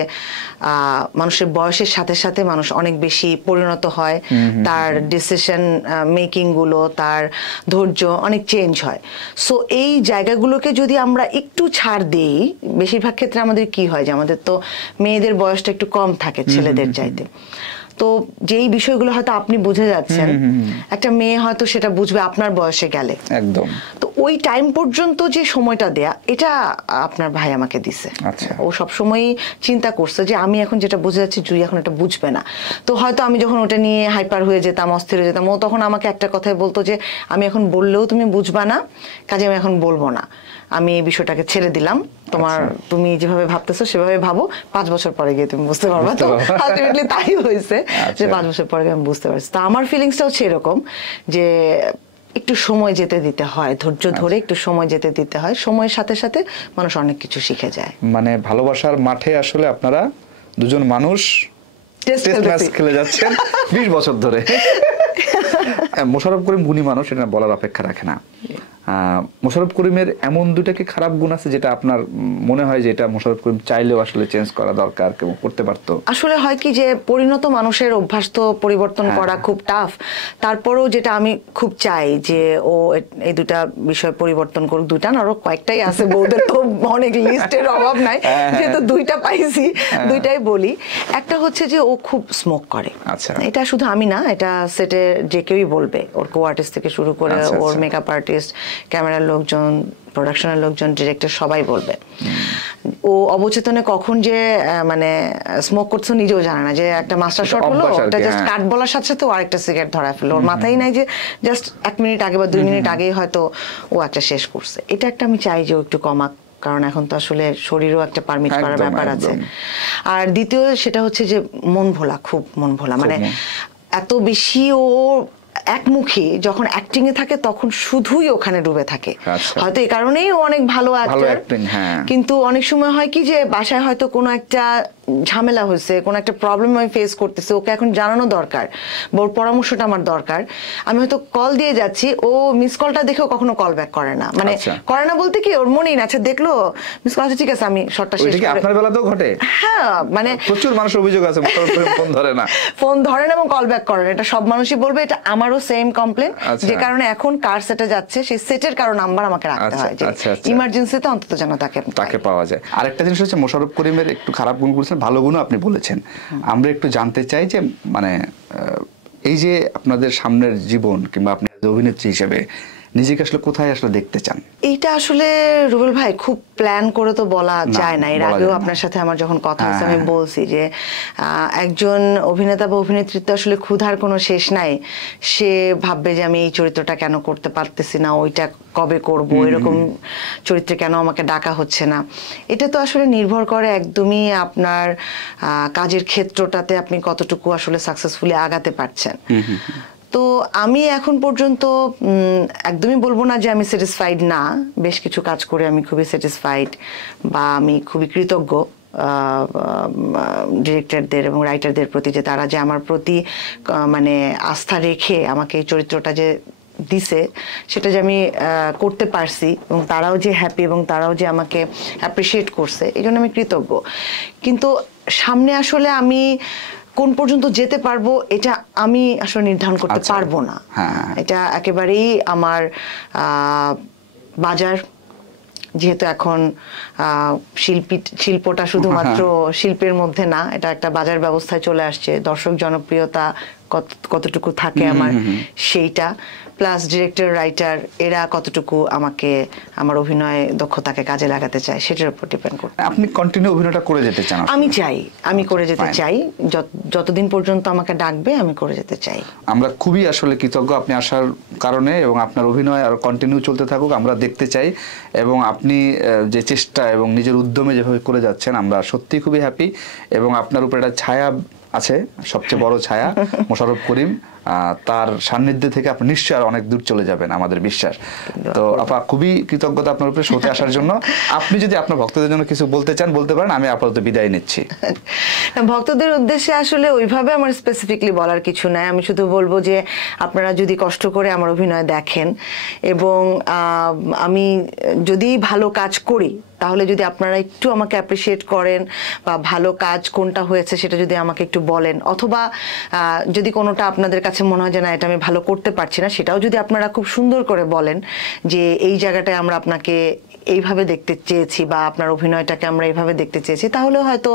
মানুষের বয়সের সাথে সাথে মানুষ অনেক বেশি পরিণত হয়, তার ডিসিশন মেকিং গুলো, তার ধৈর্য অনেক চেঞ্জ হয়। সো এই জায়গাগুলোকে যদি আমরা একটু ছাড় দিই, বেশিরভাগ ক্ষেত্রে আমাদের কি হয় যে আমাদের তো মেয়েদের বয়সটা একটু কম থাকে ছেলেদের চাইতে। তো যেই বিষয়গুলো হয়তো আপনি বুঝে যাচ্ছেন, একটা মেয়ে হয়তো সেটা বুঝবে আপনার বয়সে গেলে। একদম। তো ওই টাইম পর্যন্ত যে সময়টা দেয়া, এটা আপনার ভাই আমাকে দিছে। ও সবসময়ই চিন্তা করছে যে আমি এখন যেটা বুঝে যাচ্ছি জুই এখন এটা বুঝবে না। তো হয়তো আমি যখন ওটা নিয়ে হাইপার হয়ে যেতাম, অস্থির হয়ে যেতাম, ও তখন আমাকে একটা কথাই বলতো যে আমি এখন বললেও তুমি বুঝবা না, কাজে আমি এখন বলবো না, আমি এই বিষয়টাকে ছেড়ে দিলাম, তোমার তুমি যেভাবে ভাবতেছো সেভাবে ভাবো, 5 বছর পরে গিয়ে তুমি বুঝতে পারবা। তো আলটিমেটলি তাই হয়েছে যে 5 বছর পরে আমি বুঝতে পারছি। তো আমার ফিলিংসটাও হচ্ছে এরকম যে একটু সময় যেতে দিতে হয়, ধৈর্য ধরে একটু সময় যেতে দিতে হয়, সময়ের সাথে সাথে মানুষ অনেক কিছু শিখে যায়। মানে ভালোবাসার মাঠে আসলে আপনারা দুজন মানুষ টেস্ট ম্যাচ খেলে যাচ্ছেন 20 বছর ধরে। মোশাররফ করিম গুণী মানুষ, এটা বলার অপেক্ষা রাখে না। মোশাররফ করিমের এমন দুইটা কি খারাপ গুণ আছে যেটা আপনার মনে হয় যে এটা মোশাররফ করিম চাইলেও আসলে চেঞ্জ করা দরকার, কেউ করতে পারতো? আসলে হয় কি যে পরিণত মানুষের অভ্যাস তো পরিবর্তন করা খুব টাফ। তারপরেও যেটা আমি খুব চাই যে ও এই দুটা বিষয় পরিবর্তন করুক। দুটা না, আরো কয়েকটাই আছে, বউদের তো অনেক লিস্টের অভাব নাই, যেহেতু দুইটা পাইছি দুইটাই বলি। একটা হচ্ছে যে ও খুব স্মোক করে। এটা শুধু আমি না, এটা সেটে যে কেউই বলবে, ওর কো আর্টিস্ট থেকে শুরু করে ওর মেকআপ আর্টিস্ট, ক্যামেরার লোকজন, প্রোডাকশনের লোকজন, ডিরেক্টর সবাই বলবে। ও অবচেতনে কখন যে মানে স্মোক করছে নিজেও জানে না, যে একটা মাস্টার শট হলো, ওটা জাস্ট কাট বলার সাথে সাথে ও আরেকটা সিগারেট ধরায় ফেললো, ওর মাথায় নাই যে জাস্ট 1 মিনিট আগে বা 2 মিনিট আগেই হয়তো ও একটা শেষ করছে। এটা একটা আমি চাই যে ও একটু কমাক, কারণ এখন তো আসলে শরীরও একটা পারমিট করার ব্যাপার আছে। আর দ্বিতীয় সেটা হচ্ছে যে মন ভোলা, খুব মন ভোলা, মানে এত বেশি ও একমুখী, যখন অ্যাক্টিং এ থাকে তখন শুধুই ওখানে ডুবে থাকে। আচ্ছা। হয়তো এই কারণেই ও অনেক ভালো অ্যাক্টর, acting, হ্যাঁ। কিন্তু অনেক সময় হয় কি যে বাসায় হয়তো কোনো একটা ঝামেলা হয়েছে, কোনো একটা প্রবলেম আমি ফেস করতেছি, ওকে এখন জানানো দরকার, ওর পরামর্শটা আমার দরকার। আমি হয়তো কল দিয়ে যাচ্ছি, ও মিস কলটা দেখেও কখনো কল ব্যাক করে না, মানে আচ্ছা। করে না বলতে কি ওর মনেই না, আচ্ছা দেখলো মিস কল, আচ্ছা ঠিক আছে আমি শর্টটা শেষ ওইটা কি করে। আপনার বেলাতেও ঘটে? হ্যাঁ, মানে প্রচুর মানুষ অভিযোগ আছে ফোন ধরে না, ফোন ধরেন এবং কল ব্যাক করেন, এটা সব মানুষই বলবে, এটা আমারও সেম কমপ্লেন। আচ্ছা। যে কারণে এখন কার সেটে যাচ্ছে সেই সেটের কারো নাম্বার আমাকে রাখতে আচ্ছা, হয়, যে আচ্ছা, আচ্ছা। ইমার্জেন্সিতে অন্তত যেন তাকে পাওয়া যায়। আরেকটা জিনিস হচ্ছে মোশাররফ করিমের একটু খারাপ গুণ বলেছেন, ভালো গুণও আপনি বলেছেন। আমরা একটু জানতে চাই যে মানে এই যে আপনাদের সামনের জীবন কিংবা আপনি অভিনেত্রী হিসেবে নিজেকে আসলে কোথায় আসলে দেখতে চান? এইটা আসলে রুবেল ভাই খুব প্ল্যান করে তো বলা যায় না। এর বলা আগেও যায় না। আপনার সাথে আমার যখন কথা হয়েছে আমি বলছি যে একজন অভিনেতা বা অভিনেত্রীর তো আসলে ক্ষুধার কোনো শেষ নাই। সে ভাববে যে আমি এই চরিত্রটা কেন করতে পারতেছি না, ওইটা কবে করব, এরকম চরিত্রে কেন আমাকে ডাকা হচ্ছে না। এটা তো আসলে নির্ভর করে একদমই আপনার কাজের ক্ষেত্রটাতে আপনি কতটুকু আসলে সাকসেসফুলি আগাতে পারছেন। তো আমি এখন পর্যন্ত একদমই বলবো না যে আমি স্যাটিসফাইড না, বেশ কিছু কাজ করে আমি খুবই স্যাটিসফাইড বা আমি খুবই কৃতজ্ঞ ডিরেক্টরদের এবং রাইটারদের প্রতি, যে তারা যে আমার প্রতি মানে আস্থা রেখে আমাকে এই চরিত্রটা যে দিছে সেটা যে আমি করতে পারছি, এবং তারাও যে হ্যাপি এবং তারাও যে আমাকে অ্যাপ্রিসিয়েট করছে, এই জন্য আমি কৃতজ্ঞ। কিন্তু সামনে আসলে আমি কোন পর্যন্ত যেতে পারবো এটা আমি আসলে নির্ধারণ করতে পারবো না। এটা একেবারেই আমার বাজার, যেহেতু এখন শিল্পটা শুধুমাত্র শিল্পের মধ্যে না, এটা একটা বাজার ব্যবস্থায় চলে আসছে। দর্শক জনপ্রিয়তা কতটুকু থাকে আমার সেইটা, প্লাস ডিরেক্টর রাইটার এরা কতটুকু আমাকে আমার অভিনয় দক্ষতাকে কাজে লাগাতে চায় সেটার উপর ডিপেন্ড করে। আপনি কন্টিনিউ অভিনয়টা করে যেতে চান? আমি করে যেতে চাই, যতদিন পর্যন্ত আমাকে ডাকবে আমি করে যেতে চাই। আমরা খুবই আসলে কৃতজ্ঞ আপনি আসার কারণে, এবং আপনার অভিনয় আর কন্টিনিউ চলতে থাকুক, আমরা দেখতে চাই। এবং আপনি যে চেষ্টা এবং নিজের উদ্যমে যেভাবে করে যাচ্ছেন আমরা সত্যিই খুবই হ্যাপি। এবং আপনার উপর একটা ছায়া আছে, সবচেয়ে বড় ছায়া মোশাররফ করিম, তার সান্নিধ্যে থেকে আপনি নিশ্চয়ই আর অনেক দূর চলে যাবেন, আমাদের বিশ্বাস। তো আপা খুবই কৃতজ্ঞতা আপনার উপরে শোতে আসার জন্য। আপনি যদি আপনার ভক্তদের জন্য কিছু বলতে চান বলতে পারেন, আমি আপাতত বিদায় নিচ্ছি। ভক্তদের উদ্দেশ্যে আসলে ওইভাবে আমার স্পেসিফিকলি বলার কিছু নাই, আমি শুধু বলবো যে আপনারা যদি কষ্ট করে আমার অভিনয় দেখেন এবং আমি যদি ভালো কাজ করি তাহলে যদি আপনারা একটু আমাকে অ্যাপ্রিসিয়েট করেন বা ভালো কাজ কোনটা হয়েছে সেটা যদি আমাকে একটু বলেন, অথবা যদি কোনোটা আপনাদের কাছে মনে হয় যে না এটা আমি ভালো করতে পারছি না, সেটাও যদি আপনারা খুব সুন্দর করে বলেন যে এই জায়গাটায় আমরা আপনাকে এইভাবে দেখতে চেয়েছি বা আপনার অভিনয়টাকে আমরা এইভাবে দেখতে চেয়েছি, তাহলে হয়তো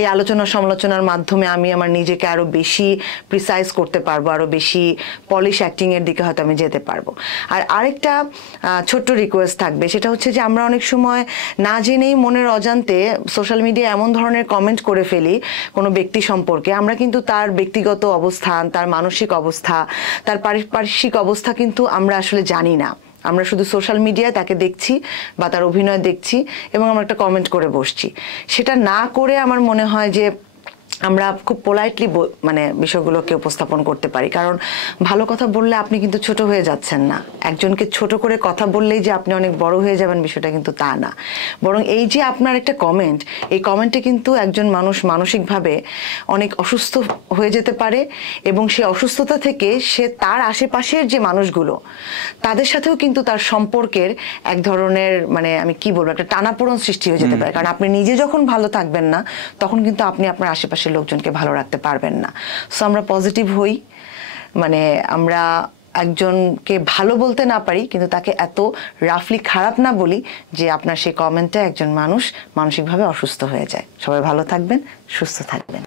এই আলোচনা সমালোচনার মাধ্যমে আমি আমার নিজেকে আরো বেশি প্রিসাইজ করতে পারবো, আরো বেশি পলিশ অ্যাক্টিং এর দিকে হয়তো আমি যেতে পারবো। আর আরেকটা ছোট্ট রিকোয়েস্ট থাকবে, সেটা হচ্ছে যে আমরা অনেক সময় না জেনেই মনের অজান্তে সোশ্যাল মিডিয়ায় এমন ধরনের কমেন্ট করে ফেলি কোনো ব্যক্তি সম্পর্কে, আমরা কিন্তু তার ব্যক্তিগত অবস্থান, তার মানসিক অবস্থা, তার পারিপার্শ্বিক অবস্থা কিন্তু আমরা আসলে জানি না। আমরা শুধু সোশ্যাল মিডিয়ায় তাকে দেখছি বা তার অভিনয় দেখছি এবং আমরা একটা কমেন্ট করে বসছি। সেটা না করে আমার মনে হয় যে আমরা খুব পোলাইটলি মানে বিষয়গুলোকে উপস্থাপন করতে পারি, কারণ ভালো কথা বললে আপনি কিন্তু ছোট হয়ে যাচ্ছেন না। একজনকে ছোট করে কথা বললেই যে আপনি অনেক বড় হয়ে যাবেন বিষয়টা কিন্তু তা না, বরং এই যে আপনার একটা কমেন্ট, এই কমেন্টে কিন্তু একজন মানুষ মানসিকভাবে অনেক অসুস্থ হয়ে যেতে পারে এবং সেই অসুস্থতা থেকে সে তার আশেপাশের যে মানুষগুলো তাদের সাথেও কিন্তু তার সম্পর্কের এক ধরনের মানে আমি কি বলবো একটা টানাপোড়েন সৃষ্টি হয়ে যেতে পারে। কারণ আপনি নিজে যখন ভালো থাকবেন না তখন কিন্তু আপনি আপনার আশেপাশের লোকজনকে ভালো রাখতে পারবেন না। সো আমরা পজিটিভ হই, মানে আমরা একজনকে ভালো বলতে না পারি কিন্তু তাকে এত রাফলি খারাপ না বলি যে আপনার সেই কমেন্টে একজন মানুষ মানসিকভাবে অসুস্থ হয়ে যায়। সবাই ভালো থাকবেন, সুস্থ থাকবেন।